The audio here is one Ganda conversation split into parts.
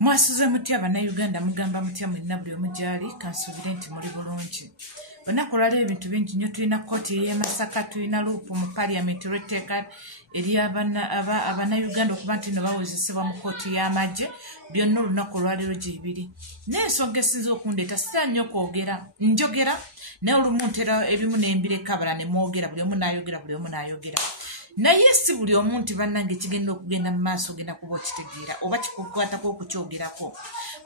Mwasuze mutya bannayuganda mugamba mutya mwenna buli omu gyali kansubire nti muli bulungi. Olunaku olwaleero ebintu bingi nnyo. Tulina kkooti y'e Masaka, tulina luupu mu paliamenti olw'etteeka eri abannayuganda okuba nti no bawozesebwa mu kkooti y'amagye. Byonna olunaku olwaleero gye biri. N'ensonga esinza okundeeta sitera nnyo kwogera, njogera naye olumu ntera ebimu n'embireka abala ne mwogera, buli omu n'ayogera, buli omu n'ayogera. Naye si buli omu nti bannange kigenda okugenda mu maaso ogenda kuba okitegeera oba kikukwatako okukyogerako.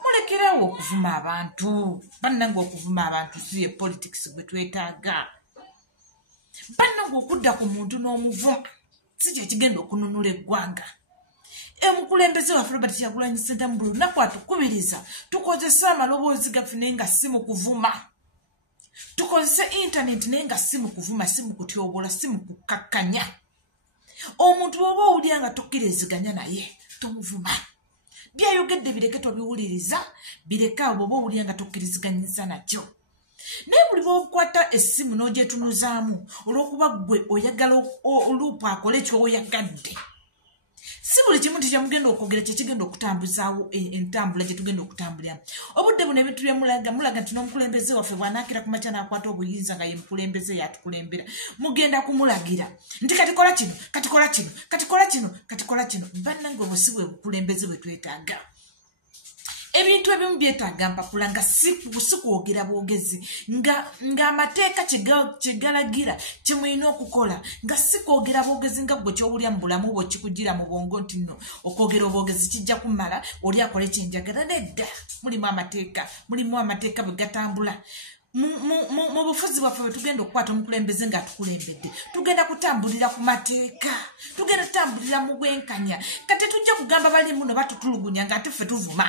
Mulekerawo okuvuma abantu. Bannange okuvuma abantu si ye politics gwe twetaaga. Bannange okudda ku muntu n'omuvuma si kye kigenda okununula eggwanga. Omukulembeze waffe Robert Kyagulanyi Ssentamu buli lunaku atukubiriza tukozese amaloboozi gaffe naye nga si mu kuvuma. Tukozese intaneti naye nga si mu kuvuma, si mu kutyoboola, si mu kukakkanya. Omuntu bw'oba owulira nga tokkiriziganya naye tomuvuma. Byayogedde bireke tobiwuliriza, bireke awo bw'oba owulira nga tokkiriziganyiza nakyo. Naye buli bw'okwata essimu n'ogyetunuzaamu olw'okuba ggwe oyagala oluupu akole ky'oyagadde. Si buli kimu nti kyemugenda okwogera kye kigenda okutambuzaawo entambula gye tugenda okutambuliramu. Obudde buno ebintu bye mulaga nti n'omukulembeze waffe bw'anaakira ku makya n'akwata obuyinza nga ye mukulembeze yatukulembera. Mugenda kumulagira nti kati kola kino, kati kola kino, kati kola kino, kati kola kino. Bannange obwo si bwe bukulembeze bwe twetaaga. Ebintu ebimu byetaaga mpapula nga si kwogera bwogezi nga amateeka kigalagira kye mulina okukola nga si kwogera bwogezi nga gwe ky'owulya mu bulamu bwo kikugira mu bwongo nti nno okwogera obwogezi kijja kumala oli akole kyenjagala. Nedda, mulimu amateeka bwe gatambula. Mu bufuzi bwaffe bwe tugenda okukwata omukulembeze nga atukulembedde tugenda kutambulira ku mateeka, tugenda kutambulira mu bwenkanya. Kati tujja kugamba bali muno batutulugunya nga ate ffe tuvuma.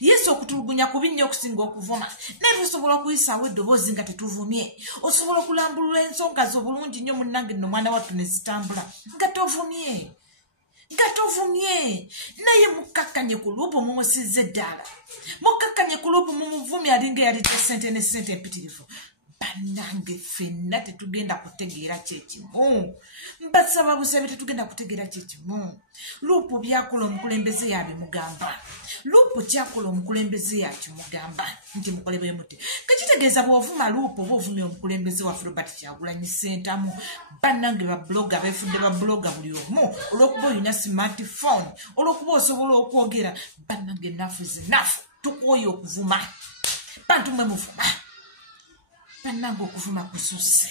Yesu okutulugunya kubi nnyo okusinga okuvuma. Naye tusobola okuyisaawo eddoboozi nga tetuvumye. Osobola okulambulula ensonga zo bulungi nnyo munnange nno mwana wattu ne zitambula nga tovumye. Naye mukkakkanye ku luupu mumusize eddaala. Mukkakkanye ku luupu mumuvumye alinga yalidde ssente ne ssente empitirivu. Bannange ffenna tetugenda kutegeera kyekimu. Mbasaba busabe tetugenda kutegeera kyekimu. Luupu byakola omukulembeze yabimugamba. Luupu kyakola omukulembeze yakimugamba nti mukole bwe muti. Kakitegeeza bw'ovuma luupu oba ovumye omukulembeze waffe Robert Kyagulanyi Ssentamu. Bannange babloga beefudde babloga buli omu olw'okuba olina smartphone, olw'okuba osobola okwogera. Bannange nnafu zinnafu tukooye okuvuma. Bantu mwe muvuma. Bannange okuvuma kususse.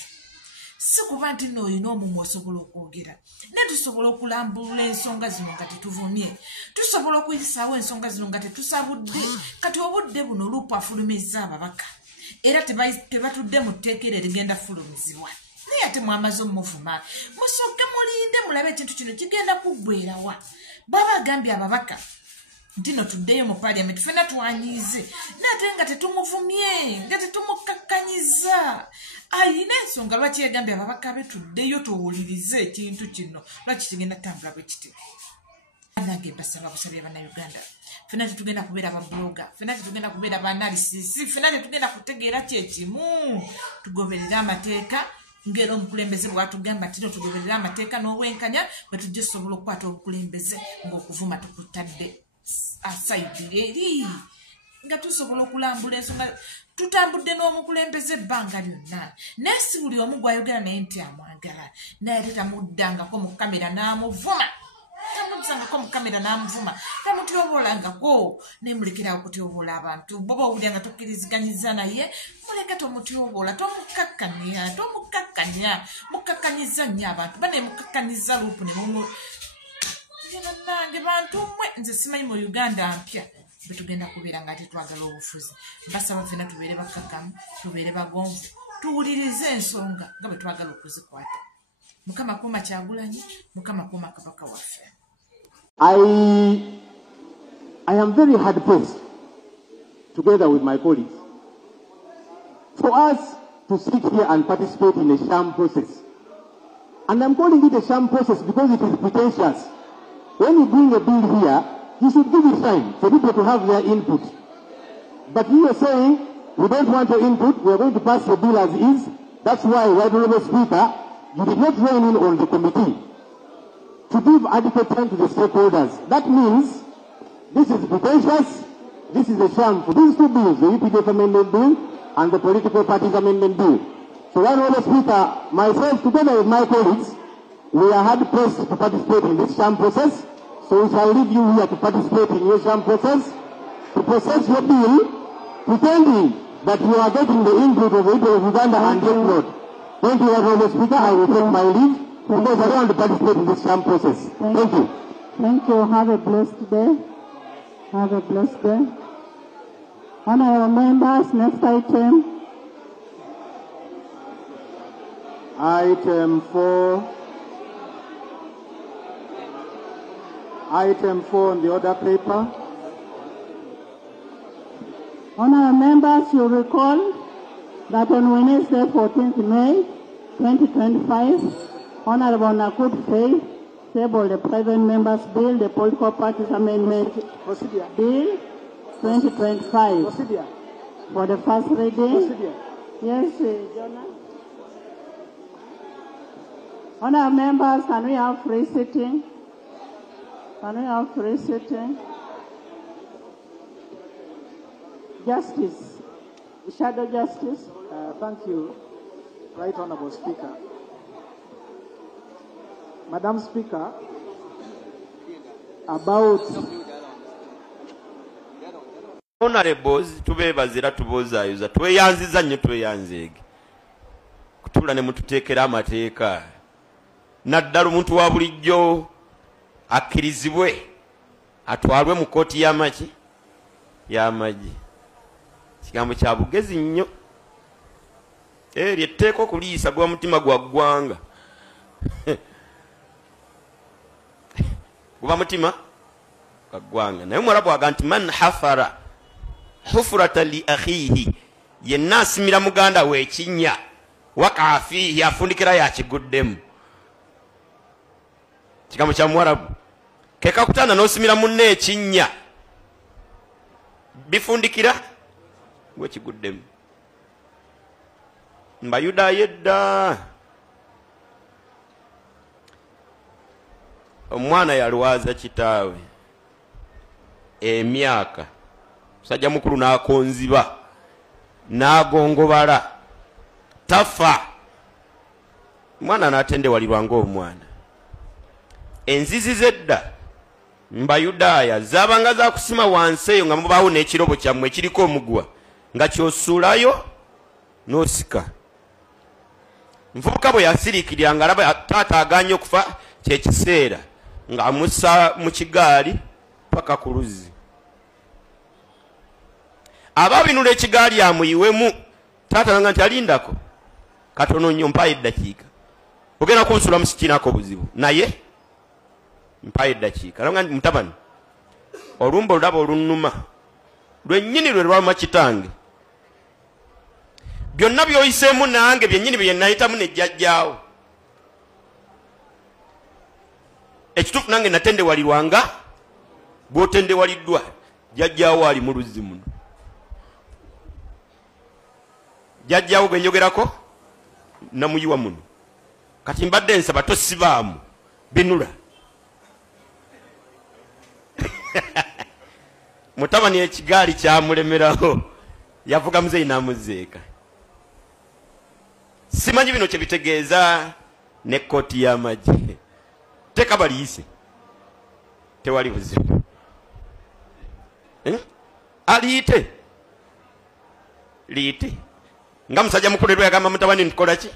Si kuba nti nno olina omumwe osobola okwogera. Naye tusobola okulambulula ensonga zino nga tetuvumye. Tusobola okuyisaawo ensonga zino nga tetusabudde. Kati obudde buno luupu afulumizza ababaka. Era tebatudde mu tteeka eryo erigenda fulumizibwa. Naye ate mwamaze omuvuma. Musooke mulinde mulabe ekintu kino kigenda kuggweerawa. Bw'aba agambye ababaka nti no tuddeyo mu paliamenti ffenna twanyiize naate nga tetumuvumye, nga tetumukakkanyiza. Ayina ensonga lwaki yagambye ababaka be tuddeyo tuwulirize ekintu kino lwaki kigenda tambula bwe kiti. Bannange mbasaba busabye bannayuganda, ffenna tetugenda kubeera babloga, ffenna tetugenda kubeera banalisisi, ffenna tetugenda kutegeera kyekimu. Tugoberere amateeka ngero omukulembeze bw'atugamba nti no tugoberere amateeka n'obwenkanya bwe tujja osobola okukwata obukulembeze ng'okuvuma tukutadde asaidire eri nga tusobola okulambula ensonga. Tutambudde n'omukulembeze ebbanga lyonna naye si buli omu gwayogera naye nti amwagala naye ate tamuddangako mu kamera n'amuvuma, tamuddangako mu kamera n'amuvuma, tamutyoboolangako. Naye mulekerawo okutyoboola abantu. Bw'oba owulira nga tokkiriziganyiza naye muleke tomutyoboola, tomukakkanya. Mukkakkanyiza nnyo abantu. Bane mukkakkanyiza luupu ne mumu nange bantu mmwe nze simanyi mu Uganda mpya bwe tugenda kubeera nga tetwagala obufuzi. Mbasaba ffenna tubeere bakkakkamu, tubeere bagonvu, tuwulirize ensonga nga bwe twagala okuzikwata. Mukama kuuma Kyagulanyi, Mukama kuuma kabaka waffe. I am very hard pressed, together with my colleagues, for us to sit here and participate in a sham process. And I'm calling it a sham process because it is pretentious. When you bring a bill here, you should give it time for people to have their input. But you are saying we don't want your input, we are going to pass the bill as is. That's why, Right Honourable Speaker, you did not weigh in on the committee to give adequate time to the stakeholders. That means this is pretentious, this is a sham for these two bills, the UPDF Amendment Bill and the Political Parties Amendment Bill. So, Right Honourable Speaker, myself together with my colleagues, we are hard pressed to participate in this sham process. So we shall leave you here to participate in your sham process, to process your bill, pretending that you are getting the input of the people of Uganda and yet not. Thank you, Honourable Speaker. I will take my leave because I don't want to participate in this sham process. Thank you. Thank you. Have a blessed day. Have a blessed day. Honourable members, next item. Item 4. Item 4 on the order paper. Honourable members, you recall that on Wednesday, 14th May 2025, Honourable Nakud Faith tabled the private members' bill, the Political Parties Amendment Bill 2025 for the first reading. Yes, Jonah. Honourable members, can we have free sitting? Can we have free sitting? Justice, Shadow Justice. Thank you, Right Honourable Speaker. Madam Speaker, about Honourables tubeebazira tuboozaayoza tweyanziza nnyo tweyanzeege kutuula ne mututeekera amateeka naddala omuntu wa bulijjo akkirizibwe atwalwe mu kkooti y'amaki y'amagye kigambo kya bugezi nnyo lyetteeka okuliisa gwa mutima gwa ggwanga guba mutima gwa ggwanga naye Mwarabu aga nti man hafara hufurata li akhihi yenna asimira muganda we ekinnya wakaa fiihi afundikira yakiguddemu kigambo kya Mwarabu kekakutanda n'osimira munne ekinnya bifundikira gwe kiguddemu mbayudayo edda omwana yalwaza kitaawe emyaka musajja mukulu n'akonziba n'agongobala tafa mwana n'atendewalirwa ng'omwana enzizi z'edda mbayudaaya zaabanga zakusima wansi eyo nga mubaawo n'ekirobo kyammwe ekiriko omugwa nga kyosuulayo n'osika nvubuka bwe yasiriikirira nga alaba taata aganye okufa kyekiseera ng'amussa mu kigaali paka ku luzzi abaabinula ekigaali amuyiwemu taata nanga nti alindako katono nnyo mpayo eddakiika ogenda kunsula musikinako buzibu naye mpayo eddakiika nanga nti mutabani olumba olulaba olunnuma lwennyini lwe lwaluma kitange byonna byoyiseemu nange byennyini bye nayitamu ne jjajjaawo ekituufu nange natendewalirwanga bw'otendewaliddwa jjajjaawo ali mu luzzi muno jjajjaawo gwe njogerako namuyiwa muno kati mbadde nsaba tosibaamu binula mutabani ekigaali kyamulemerawo yavuga muzeeyi n'amuzeeka simanyi bino kye bitegeeza ne kkooti y'amagye teka baliise tewali buzibu aliite liite nga musajja mukulu erwa yagamba mutabani ntukola ki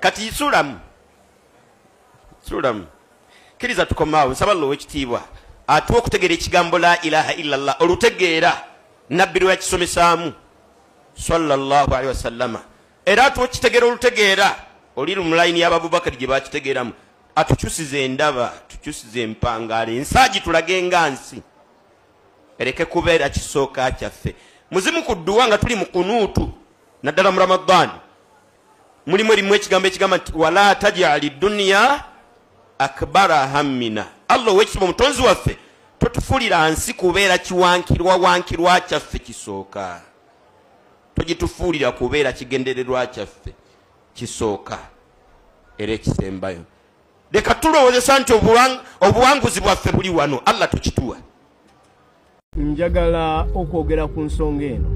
kati sulamu kkiriza tukomaawo nsaba llo w'ekitiibwa atuwa okutegeera ekigambo la ilaha illallah olutegeera nabbi lwe yakisomesaamu sallallahu alaihi wasallama era atuwa okitegeera olutegeera oli mu layini y'Ababubakari gye bakitegeeramu atukyusize endaba tukyusize empangaala ensaagi tulage nga nsi ereke kubeera kisooka kyaffe muzimu ku dduwa nga tuli mu kunuutu naddala mu Ramadani mulimu erimu ekigambo ekigamba nti wala tajali duniya akbara hammina Allah ow'ekitiibwa omutonzi waffe totufulira nsi kubeera kiwankirwa kyaffe kisooka. Togitufuulira kubeera kigendererwa kyaffe kisooka era ekisembayo. Leka tulowoozesa nti obuwanguzi bwaffe buli wano, Allah tukituwa. Njagala okwogera ku nsonga eno.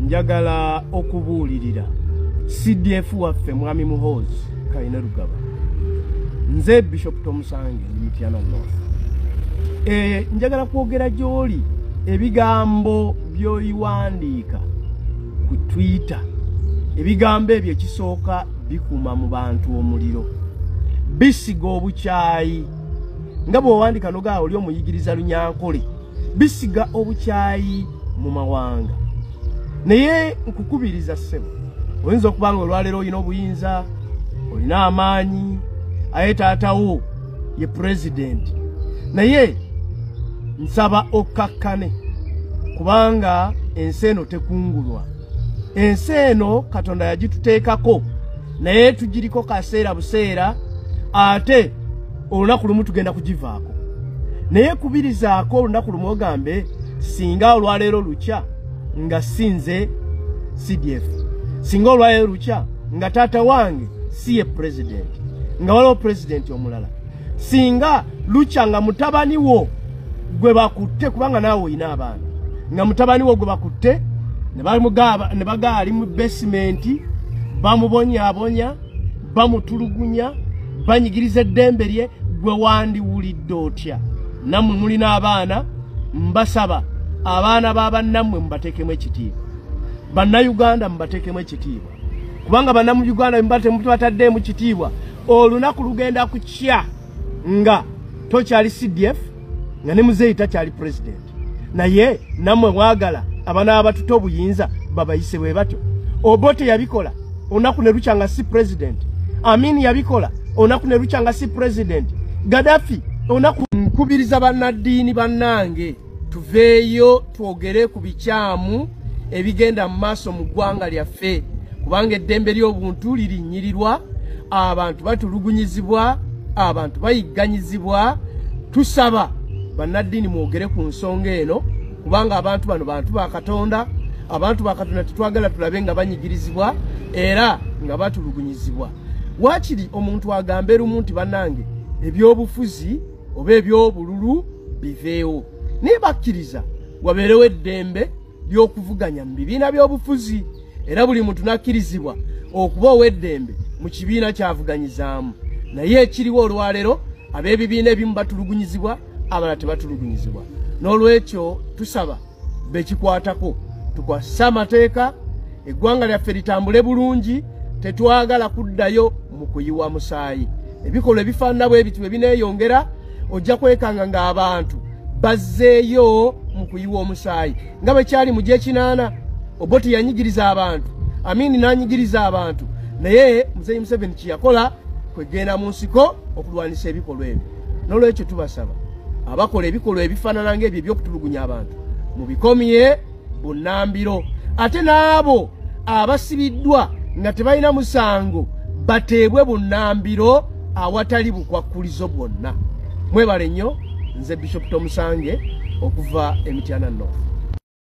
Njagala okubuulirira CDF waffe Mwami Muhoozi Kainerugaba. Nze Bishop Tomusange ndi Mityana North. Njagala kwogera gy'oli ebigambo by'oyiwandiika ku Twitter. Ebigambo ebyo kisooka bikuma mu bantu omuliro. Bisiga obukyayi. Nga bw'owandiika nogaa oli omuyigiriza Lunyankole. Bisiga obukyayi mu mawanga. Naye nkukubiriza ssebo. Oyinza okubanga olwaleero olina obuyinza, olina amaanyi, aye taatawo ye president. Naye nsaba okkakkane kubanga ensi eno tekungulwa. Ensi eno Katonda yagituteekako naye tugiriko kaseera buseera ate olunaku lumu tugenda kugivaako. Naye kubirizaako olunaku lumu ogambe singa olwaleero lukya nga sinze CDF. Singa olwaleero lukya nga taata wange si ye president. Nga waliwo president omulala. Singa lukya nga mutabani wo gwe bakutte kubanga naawe olina abaana. Nga mutabani wo gwe bakutte ne bagaa ali mu basement bamubonyaabonya bamutulugunya banyigiriza eddembe lye gwe wandiwulidde otya. Nammwe mulina abaana mbasaba abaana b'abannammwe mubateekemu ekitiibwa. Bannayuganda mubateekemu ekitiibwa. Kubanga bannamuyuganda mubataddeemu kitiibwa olunaku lugenda kukya nga tokyali CDF nga ne muzeeyi takyali president. Naye nammwe mwagala abaana abatuta obuyinza babayise bwe batyo. Obote yabikola olunaku ne lukya nga si president. Amin yabikola olunaku ne lukya nga si president. Gaddafi olunaku. Nkubiriza bannaddiini bannange tuveeyo twogere ku bikyamu ebigenda mu maaso mu ggwanga lyaffe kubanga eddembe ly'obuntu lirinnyirirwa, abantu batulugunyizibwa, abantu bayigganyizibwa. Tusaba bannaddiini mwogere ku nsonga eno kubanga abantu bano bantu ba Katonda. Abantu ba Katonda tetwagala tulabe nga banyigirizibwa era nga batulugunyizibwa. Waakiri omuntu agambe lumu nti bannange ebyobufuzi oba ebyobululu biveewo. Naye bakkiriza wabeerewo eddembe ly'okuvuganya mu bibiina by'obufuzi era buli muntu nakkirizibwa okuba ow'eddembe mu kibiina kyavuganyizaamu. Naye ekiriwo olwaleero ab'ebibiina ebimu batulugunyizibwa abalala tebatulugunyizibwa. N'olwekyo tusaba bekikwatako tukwasisa amateeka eggwanga lyaffe litambule bulungi. Tetwagala kuddayo mu kuyiwa musaayi. Ebikolwa ebifaanana bwe biti bwe bineeyongera ojja kwekanga ng'abantu bazzeeyo mu kuyiwa omusaayi. Nga bwe kyali mu gy'ekinaana Obote yanyigiriza abantu, Amini n'anyigiriza abantu, naye Muzeeyi Museveni kyeyakola kwegenda mu nsiko okulwanisa ebikolwa ebyo. N'olwekyo tubasaba abakola ebikolwa ebifaanana ng'ebyo eby'okutulugunya abantu mubikomye bunnambiro. Ate n'abo abasibiddwa nga tebalina musango bateebwe bunnambiro awatali bukwakkulizo bwonna. Mwebale nnyo. Nze Bishop Tomusange okuva e Mityana North.